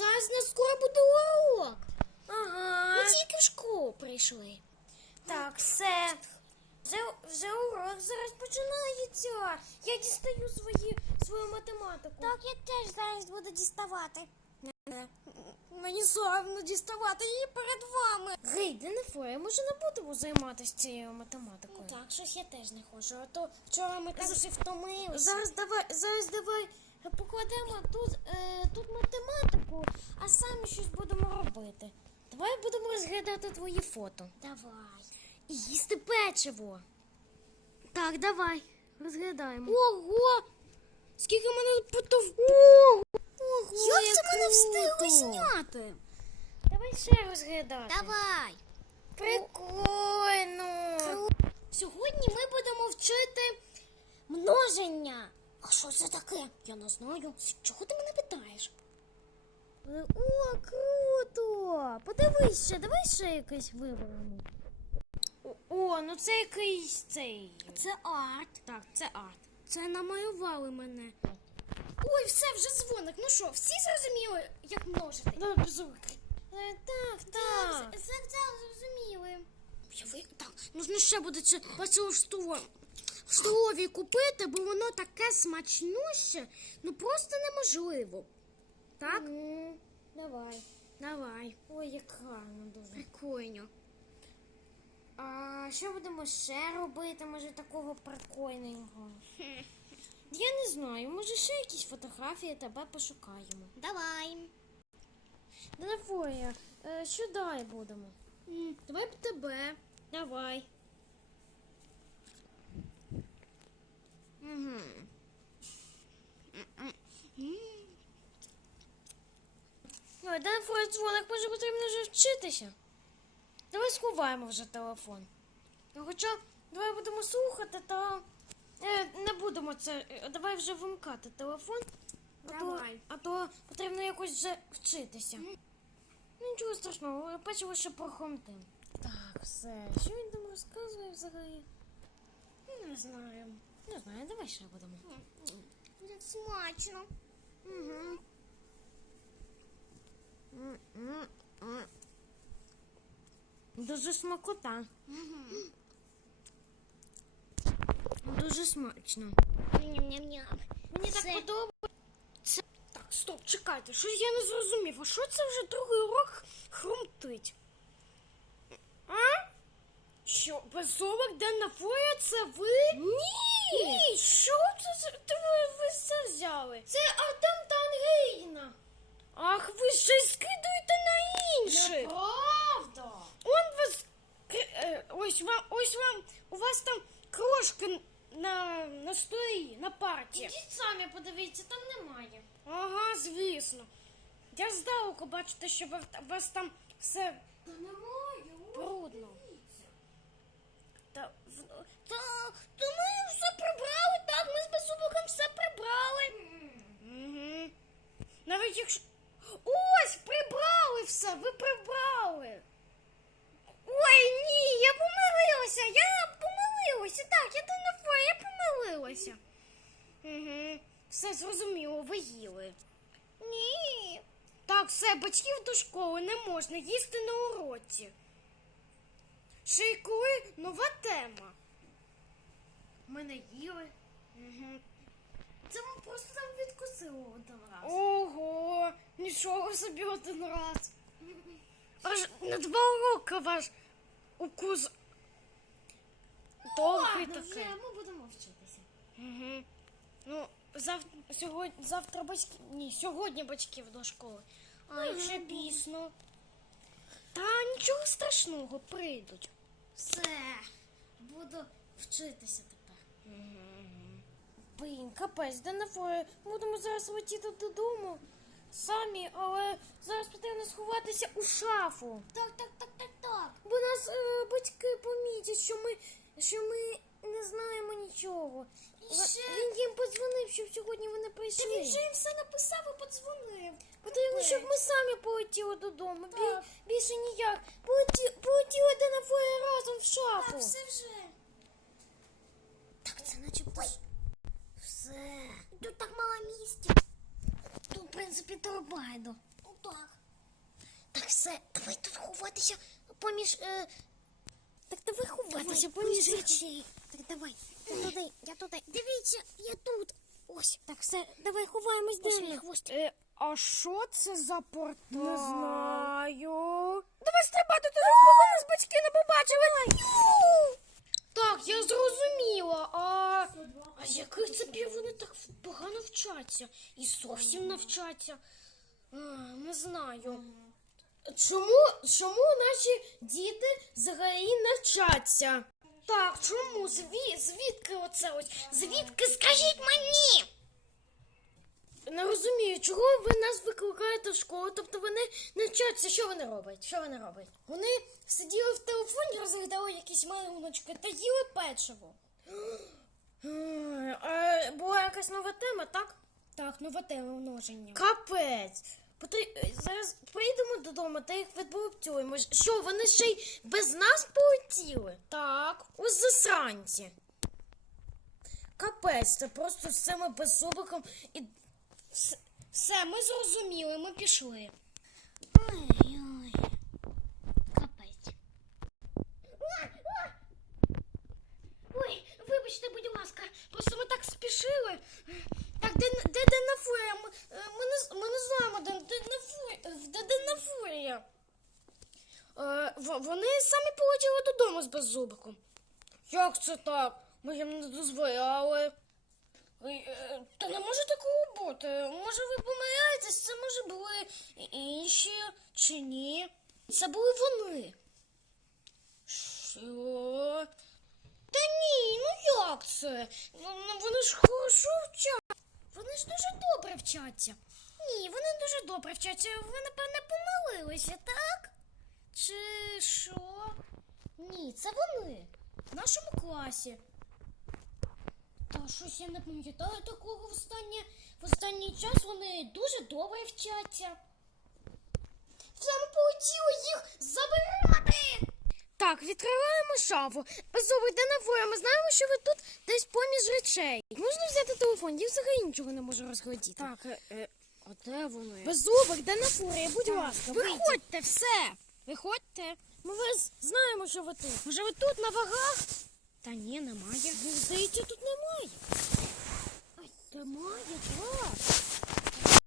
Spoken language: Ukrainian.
зараз на скоро буде урок. Ага. Ми тільки в школу прийшли. Так, все. Вже, вже урок зараз починається. Я дістаю свої, свою математику. Так, я теж зараз буду діставати. Мені соромно діставати її перед вами. Гей, Денефоя, може не будемо займатися цією математикою? Так, щось я теж не хочу. А то вчора ми так вже втомилися. Зараз давай, зараз давай покладемо тут, е, тут математику, а самі щось будемо робити. Давай будемо розглядати твої фото. Давай. І їсти печиво. Так, давай, розглядаємо. Ого! Скільки мене потов... Ого, Як це мене встигли круто. зняти? Давай ще розглядати. Давай. Прикольно. Сьогодні ми будемо вчити множення. А що це таке? Я не знаю. Чого ти мене питаєш? О, круто! Подивись ще, давай ще якесь виберемо. О, ну це якийсь цей. Це арт. Так, це арт. Це намалювали мене. Ой, все, вже дзвоник. Ну що, всі зрозуміли, як множити? Ну, безумки. Е, Так, так. Це, це зрозуміли. Я ви... Так, нужно ще буде це бачила в столовій купити, бо воно таке смачнуще, ну просто неможливо. Так? Давай. Давай. Ой, як гарно дуже. Прикольно. А що будемо ще робити? Може такого прикольного? Я не знаю, може ще якісь фотографії тебе пошукаємо. Давай. Давай, е, що далі будемо? Давай б тебе. Давай. Угу. Ой, дзвоник, може потрібно вже вчитися. Давай сховаємо вже телефон. Ну, Хоча давай будемо слухати, та е, не будемо це. е, Давай вже вимкати телефон. А то, Давай. а то потрібно якось вже вчитися. Ну нічого страшного, печиво ще прохомтим. Так, все. Що він там розказує взагалі? Ну, Не знаю. Не знаю, давай ще будемо. Як смачно. Угу. Дуже смакота. Дуже смачно. Ням-ням-ням. Мені Це- так подобається. Так, стоп, чекайте, щось я не зрозумів. А що це вже другий урок хрумтить? А? Що, безовик Денна Фоя, це ви? Ні! Ні, що це ви, ви це взяли? Це Ангеліна. Ах, ви щось скидуєте на інших. Правда. Он вас. е, Ось вам, ось вам, у вас там крошки на, на столі, на парті. Ідіть самі подивіться, там немає. Ага, звісно. Я здалеку бачите, що у вас там все Та немає. брудно. Та, та, та ми все прибрали, так, ми з беззубиком все прибрали. Угу. Навіть якщо. Ось, прибрали все, ви прибрали. Ой, ні, я помилилася, я помилилася. Так, я фоя, я помилилася. Угу. Все зрозуміло, ви їли. Ні. Так, все, батьків до школи не можна їсти на уроці. Ще нова тема. Ми не їли. Угу. Це ми просто там відкусили один раз. Ого, нічого собі один раз. Аж на два уроки ваш укус. Довгий Ладно, такий. вже ми будемо вчитися. Угу. Ну, зав... сьогодні, завтра батьки. Ні, сьогодні батьків до школи. А вже пізно. Та нічого страшного, прийдуть. Все. Буду вчитися тепер. Блін, капець, де не фоє. Будемо зараз летіти додому. Самі, але зараз потрібно сховатися у шафу. Так, так, так, так, так. Бо нас е, батьки помітять, що ми, що ми не знаємо нічого. І ще- Він їм подзвонив, щоб сьогодні вони Та прийшли. він вже їм все написав і подзвонив. Потрібно, щоб ми самі полетіли додому. Бі- більше ніяк. Полеті... Полетіли де на разом в шафу. Так, все вже. Так, це начебто. ж- Все. Тут так мало місця. Тут, в принципі, торбайдо. так. Так все, давай тут ховатися поміж. Е... Так давай ховатися поміж речей. Так давай. Я туди, я туди. Дивіться, я тут. Ось, так все, давай ховаємось, де мій хвостик. Е, а що це за портал? Не знаю. Давай стрибати туди, поки нас батьки не побачили. Так, я зрозуміла. А, а з яких це пір вони так погано вчаться? І зовсім навчаться? Не знаю. Чому, чому наші діти взагалі навчаться? Так, чому? Зві, звідки оце ось? Звідки скажіть мені? Не розумію, чого ви нас викликаєте в школу, тобто вони не вчаться. Що вони роблять? Що вони роблять? Вони сиділи в телефоні, розглядали якісь малюночки та їли печиво. А, була якась нова тема, так? Так, нова тема множення. Капець. Поти- е, Зараз поїдемо додому та їх відбулоптюємо. Що, вони ще й без нас полетіли? Так. Ось засранці. Капець, це просто з цими беззубиком і. Все, ми зрозуміли, ми пішли. Ой-ой. Капець. Ой, вибачте, будь ласка, просто ми так спішили. Так, де, де Денна Фурія? Ми, е, ми, не, ми не знаємо, де Денна Фурія. Де Денна Фурія? Е, вони самі полетіли додому з беззубиком. Як це так? Ми їм не дозволяли. Ой, е, Та не може такого бути. Може ви помиляєтесь, це може були інші чи ні. Це були вони. Що? Та ні, ну як це? Ну, Вони ж хорошо вчать. Вони ж дуже добре вчаться. Ні, вони дуже добре вчаться. Ви, напевне, помилилися, так? Чи що? Ні, це вони. В нашому класі. Та щось я не пам'ятаю такого в останнє, в останній час вони дуже добре вчаться. Все, ми полетіли їх забирати. Так, відкриваємо шафу. Беззубий, де навоя? Ми знаємо, що ви тут десь поміж речей. Можна взяти телефон, я взагалі нічого не можу розглядіти. Так, е, а де вони? Беззубик, де на фурія, будь ласка. Виходьте, все. Виходьте. Ми вас знаємо, що ви тут. Може, ви тут на вагах? Та ні, немає. Здається, тут немає. Немає, так.